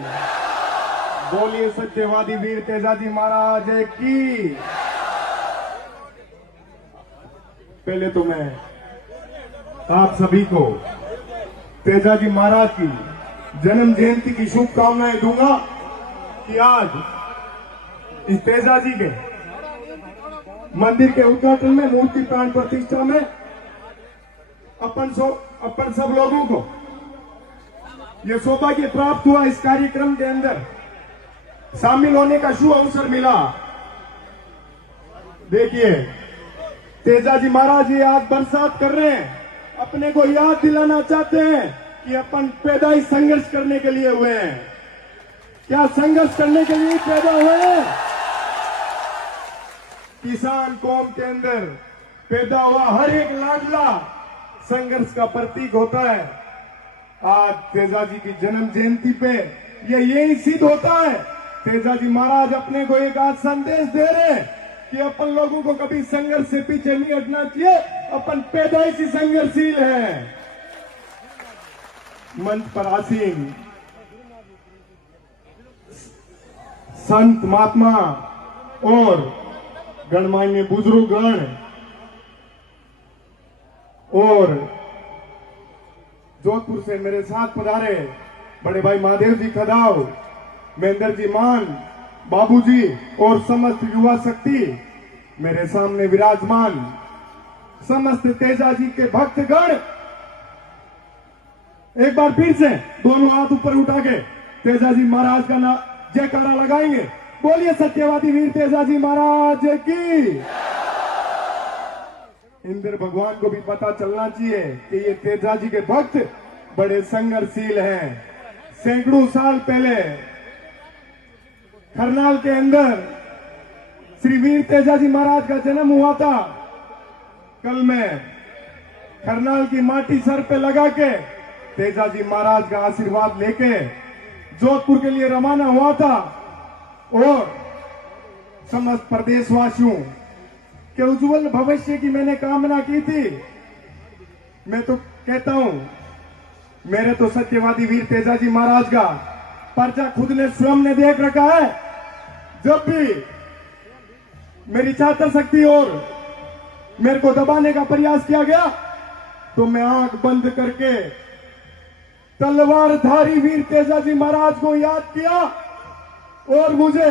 बोलिए सत्यवादी वीर तेजाजी महाराज की। पहले तो मैं आप सभी को तेजाजी महाराज की जन्म जयंती की शुभकामनाएं दूंगा कि आज इस तेजाजी के मंदिर के उद्घाटन में, मूर्ति प्राण प्रतिष्ठा में अपन सब लोगों को ये सौभाग्य प्राप्त हुआ, इस कार्यक्रम के अंदर शामिल होने का शुभ अवसर मिला। देखिए तेजाजी महाराज ये आज बरसात कर रहे हैं, अपने को याद दिलाना चाहते हैं कि अपन पैदाइश संघर्ष करने के लिए हुए हैं। क्या संघर्ष करने के लिए पैदा हुए हैं? किसान कौम के अंदर पैदा हुआ हर एक लाडला संघर्ष का प्रतीक होता है। आज तेजाजी की जन्म जयंती पे यही सिद्ध होता है। तेजाजी महाराज अपने को एक आज संदेश दे रहे हैं कि अपन लोगों को कभी संघर्ष से पीछे नहीं हटना चाहिए, अपन पैदाइशी संघर्षशील है। मंच पर आसीन संत महात्मा और गणमान्य बुजुर्गगण और जोधपुर से मेरे साथ पधारे बड़े भाई महादेव जी खदाव, महेंद्र जी मान, बाबूजी और समस्त युवा शक्ति मेरे सामने विराजमान, समस्त तेजाजी के भक्तगण, एक बार फिर से दोनों हाथ ऊपर उठा के तेजाजी महाराज का जयकारा लगाएंगे। बोलिए सत्यवादी वीर तेजाजी महाराज की। इंद्र भगवान को भी पता चलना चाहिए कि ये तेजाजी के भक्त बड़े संघर्षशील हैं। सैकड़ों साल पहले करनाल के अंदर श्री वीर तेजाजी महाराज का जन्म हुआ था। कल मैं करनाल की माटी सर पे लगा के तेजाजी महाराज का आशीर्वाद लेके जोधपुर के लिए रवाना हुआ था और समस्त प्रदेशवासियों के उज्जवल भविष्य की मैंने कामना की थी। मैं तो कहता हूं, मेरे तो सत्यवादी वीर तेजाजी महाराज का पर्चा खुद ने स्वयं ने देख रखा है। जब भी मेरी छात्र शक्ति और मेरे को दबाने का प्रयास किया गया तो मैं आंख बंद करके तलवारधारी वीर तेजाजी महाराज को याद किया और मुझे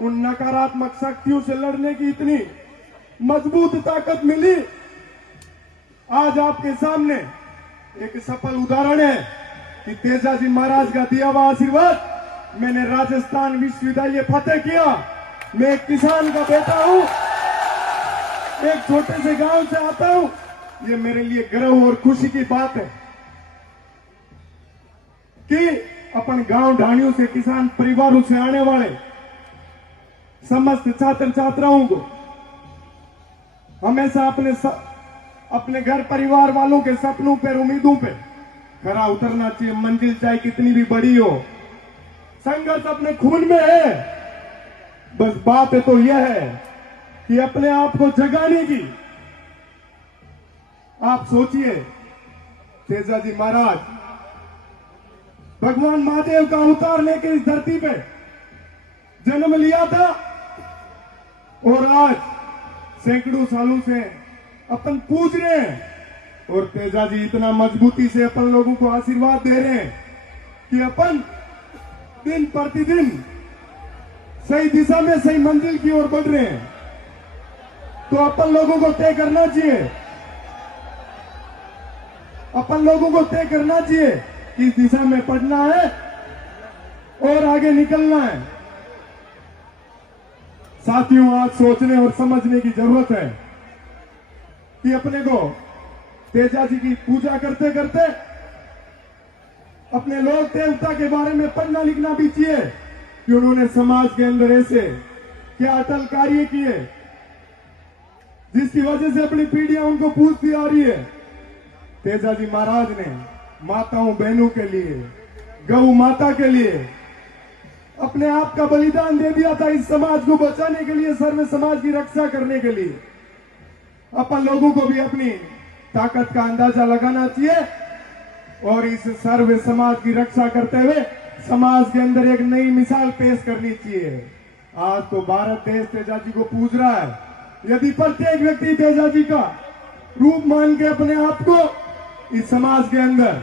उन नकारात्मक शक्तियों से लड़ने की इतनी मजबूत ताकत मिली। आज आपके सामने एक सफल उदाहरण है कि तेजाजी महाराज का दिया हुआ आशीर्वाद मैंने राजस्थान विश्वविद्यालय फतेह किया। मैं एक किसान का बेटा हूं, एक छोटे से गांव से आता हूं। ये मेरे लिए गर्व और खुशी की बात है कि अपन गांव ढाणियों से, किसान परिवारों से आने वाले समस्त छात्र छात्राओं को हमेशा अपने घर परिवार वालों के सपनों पर, उम्मीदों पे खरा उतरना चाहिए। मंजिल चाहे कितनी भी बड़ी हो, संघर्ष अपने खून में है। बस बात है तो यह है कि अपने आप को जगाने की। आप सोचिए तेजाजी महाराज भगवान महादेव का अवतार लेके इस धरती पे जन्म लिया था और आज सैकड़ों सालों से अपन पूज रहे हैं और तेजाजी इतना मजबूती से अपन लोगों को आशीर्वाद दे रहे हैं कि अपन दिन प्रतिदिन सही दिशा में, सही मंजिल की ओर बढ़ रहे हैं। तो अपन लोगों को तय करना चाहिए, अपन लोगों को तय करना चाहिए कि इस दिशा में पढ़ना है और आगे निकलना है। साथियों, आज सोचने और समझने की जरूरत है कि अपने को तेजाजी की पूजा करते करते अपने लोक देवता के बारे में पढ़ना लिखना भी चाहिए कि उन्होंने समाज के अंदर ऐसे क्या अटल कार्य किए जिसकी वजह से अपनी पीढ़ियां उनको पूछती आ रही है। तेजाजी महाराज ने माताओं बहनों के लिए, गौ माता के लिए अपने आप का बलिदान दे दिया था, इस समाज को बचाने के लिए, सर्व समाज की रक्षा करने के लिए। अपन लोगों को भी अपनी ताकत का अंदाजा लगाना चाहिए और इस सर्व समाज की रक्षा करते हुए समाज के अंदर एक नई मिसाल पेश करनी चाहिए। आज तो भारत देश तेजा जी को पूज रहा है। यदि प्रत्येक व्यक्ति तेजा जी का रूप मान के अपने आप को इस समाज के अंदर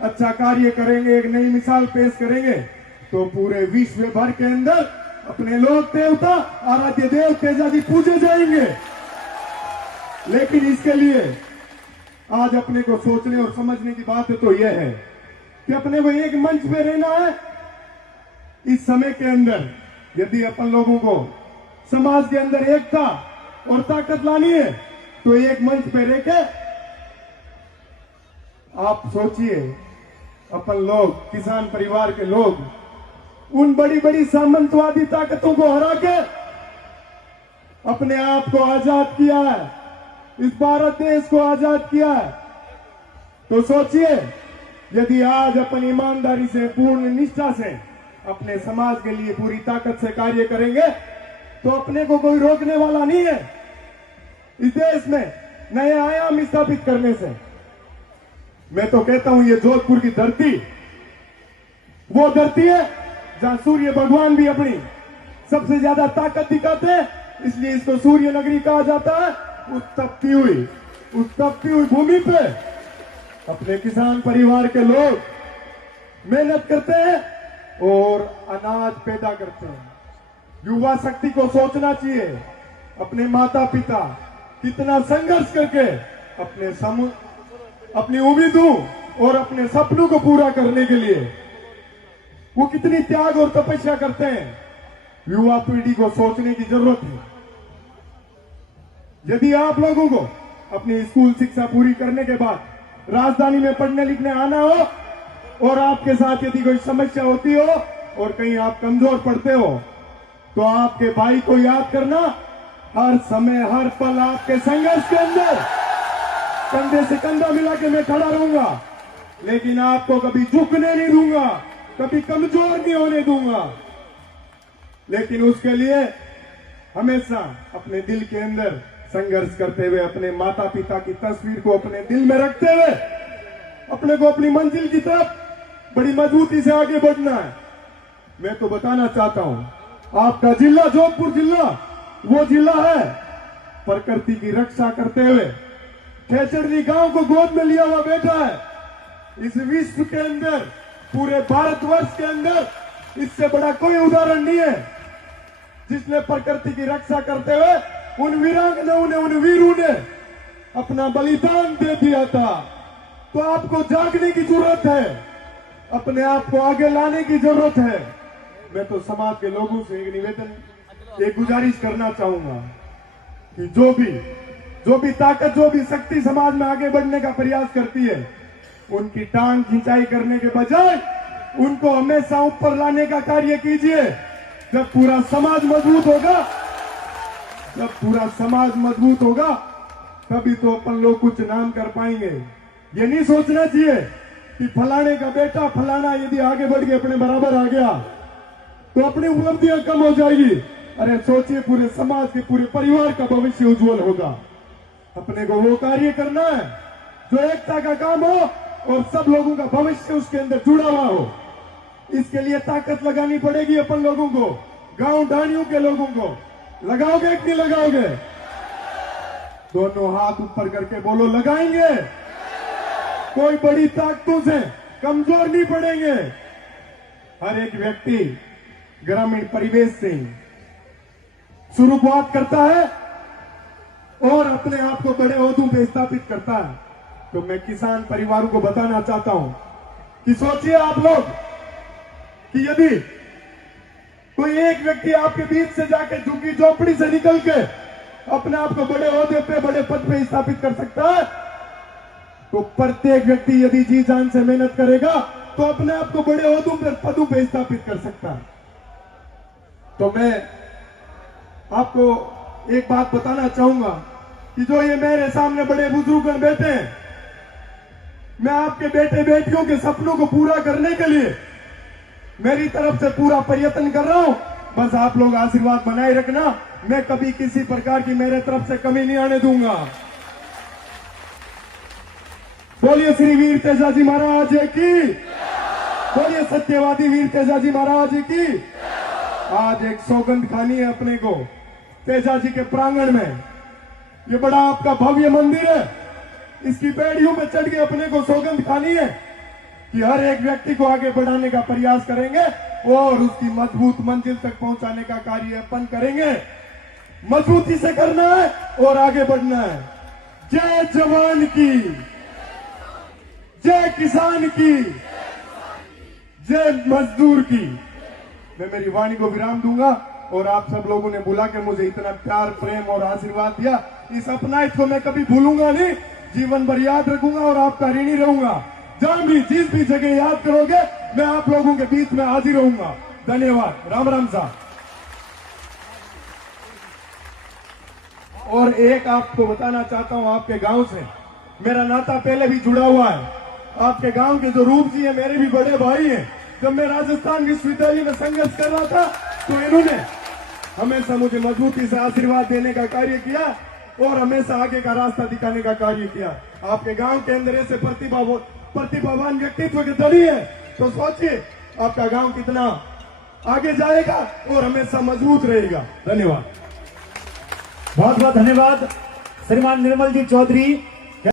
अच्छा कार्य करेंगे, एक नई मिसाल पेश करेंगे, तो पूरे विश्व भर के अंदर अपने लोक देवता आराध्य देव तेजा जी पूजे जाएंगे। लेकिन इसके लिए आज अपने को सोचने और समझने की बात तो यह है कि अपने को एक मंच पे रहना है। इस समय के अंदर यदि अपन लोगों को समाज के अंदर एकता और ताकत लानी है तो एक मंच पे रह के आप सोचिए, अपन लोग किसान परिवार के लोग उन बड़ी बड़ी सामंतवादी ताकतों को हरा के अपने आप को आजाद किया है, इस भारत देश को आजाद किया है। तो सोचिए, यदि आज अपन ईमानदारी से, पूर्ण निष्ठा से अपने समाज के लिए पूरी ताकत से कार्य करेंगे तो अपने को कोई रोकने वाला नहीं है इस देश में नए आयाम स्थापित करने से। मैं तो कहता हूं, ये जोधपुर की धरती वो धरती है जहां सूर्य भगवान भी अपनी सबसे ज्यादा ताकत दिखाते हैं, इसलिए इसको सूर्य नगरी कहा जाता है। उस तपती हुई भूमि पे अपने किसान परिवार के लोग मेहनत करते हैं और अनाज पैदा करते हैं। युवा शक्ति को सोचना चाहिए, अपने माता पिता कितना संघर्ष करके अपनी उम्मीदों और अपने सपनों को पूरा करने के लिए वो कितनी त्याग और तपस्या करते हैं। युवा पीढ़ी को सोचने की जरूरत है। यदि आप लोगों को अपनी स्कूल शिक्षा पूरी करने के बाद राजधानी में पढ़ने लिखने आना हो और आपके साथ यदि कोई समस्या होती हो और कहीं आप कमजोर पड़ते हो तो आपके भाई को याद करना, हर समय हर पल आपके संघर्ष के अंदर कंधे से कंधा मिला के मैं खड़ा रहूंगा, लेकिन आपको कभी झुकने नहीं दूंगा, कभी कमजोर नहीं होने दूंगा। लेकिन उसके लिए हमेशा अपने दिल के अंदर संघर्ष करते हुए, अपने माता पिता की तस्वीर को अपने दिल में रखते हुए अपने को अपनी मंजिल की तरफ बड़ी मजबूती से आगे बढ़ना है। मैं तो बताना चाहता हूं, आपका जिला जोधपुर जिला वो जिला है प्रकृति की रक्षा करते हुए खेचड़नी गांव को गोद में लिया हुआ बैठा है। इस विश्व के अंदर, पूरे भारतवर्ष के अंदर इससे बड़ा कोई उदाहरण नहीं है जिसने प्रकृति की रक्षा करते हुए उन वीरांगनाओं ने, उन वीरों ने अपना बलिदान दे दिया था। तो आपको जागने की जरूरत है, अपने आप को आगे लाने की जरूरत है। मैं तो समाज के लोगों से एक निवेदन, एक गुजारिश करना चाहूंगा कि जो भी ताकत, जो भी शक्ति समाज में आगे बढ़ने का प्रयास करती है, उनकी टांग खिंचाई करने के बजाय उनको हमेशा ऊपर लाने का कार्य कीजिए। जब पूरा समाज मजबूत होगा तभी तो अपन लोग कुछ नाम कर पाएंगे। ये नहीं सोचना चाहिए कि फलाने का बेटा फलाना यदि आगे बढ़ के अपने बराबर आ गया तो अपनी उपलब्धियां कम हो जाएगी। अरे सोचिए, पूरे समाज के, पूरे परिवार का भविष्य उज्जवल होगा। अपने को वो कार्य करना है जो एकता का काम हो और सब लोगों का भविष्य उसके अंदर जुड़ा हुआ हो। इसके लिए ताकत लगानी पड़ेगी अपन लोगों को, गांव ढाणियों के लोगों को। लगाओगे कि नहीं लगाओगे? दोनों हाथ ऊपर करके बोलो, लगाएंगे। कोई बड़ी ताकतों से कमजोर नहीं पड़ेंगे। हर एक व्यक्ति ग्रामीण परिवेश से शुरुआत करता है और अपने आप को बड़े ओहदों पे स्थापित करता है। तो मैं किसान परिवारों को बताना चाहता हूं कि सोचिए आप लोग कि यदि कोई एक व्यक्ति आपके बीच से जाके झुग्गी झोपड़ी से निकल के अपने आप को बड़े ओहदे पे, बड़े पद पे स्थापित कर सकता है, तो प्रत्येक व्यक्ति यदि जी जान से मेहनत करेगा तो अपने आप को बड़े ओहदों पे, पदों पे स्थापित कर सकता है। तो मैं आपको एक बात बताना चाहूंगा कि जो ये मेरे सामने बड़े बुजुर्ग बैठे हैं, मैं आपके बेटे बेटियों के सपनों को पूरा करने के लिए मेरी तरफ से पूरा प्रयत्न कर रहा हूं। बस आप लोग आशीर्वाद बनाए रखना, मैं कभी किसी प्रकार की मेरे तरफ से कमी नहीं आने दूंगा। बोलिए श्री वीर तेजा जी महाराज की। बोलिए सत्यवादी वीर तेजाजी महाराज की। आज एक सौगंध खानी है अपने को तेजाजी के प्रांगण में। ये बड़ा आपका भव्य मंदिर है, इसकी पेड़ियों पे चढ़ के अपने को सौगंध खानी है कि हर एक व्यक्ति को आगे बढ़ाने का प्रयास करेंगे और उसकी मजबूत मंजिल तक पहुंचाने का कार्य अपन करेंगे। मजबूती से करना है और आगे बढ़ना है। जय जवान की, जय किसान की, जय मजदूर की। मैं मेरी वाणी को विराम दूंगा और आप सब लोगों ने बुला के मुझे इतना प्यार, प्रेम और आशीर्वाद दिया, इस अपनाइट को मैं कभी भूलूंगा नहीं, जीवन भर याद रखूंगा और आपका ऋणी रहूंगा। जहां भी जिस भी जगह याद करोगे मैं आप लोगों के बीच में हाजिर रहूंगा। धन्यवाद। राम राम साहब। और एक आपको बताना चाहता हूं, आपके गांव से मेरा नाता पहले भी जुड़ा हुआ है। आपके गांव के जो रूप जी है मेरे भी बड़े भाई हैं। जब मैं राजस्थान विश्वविद्यालय में संघर्ष कर रहा था तो इन्होंने हमेशा मुझे मजबूती से आशीर्वाद देने का कार्य किया और हमेशा आगे का रास्ता दिखाने का कार्य किया। आपके गांव के अंदर ऐसे प्रतिभावान व्यक्तित्व के धनी है तो सोचिए आपका गांव कितना आगे जाएगा और हमेशा मजबूत रहेगा। धन्यवाद। बहुत बहुत धन्यवाद श्रीमान निर्मल जी चौधरी।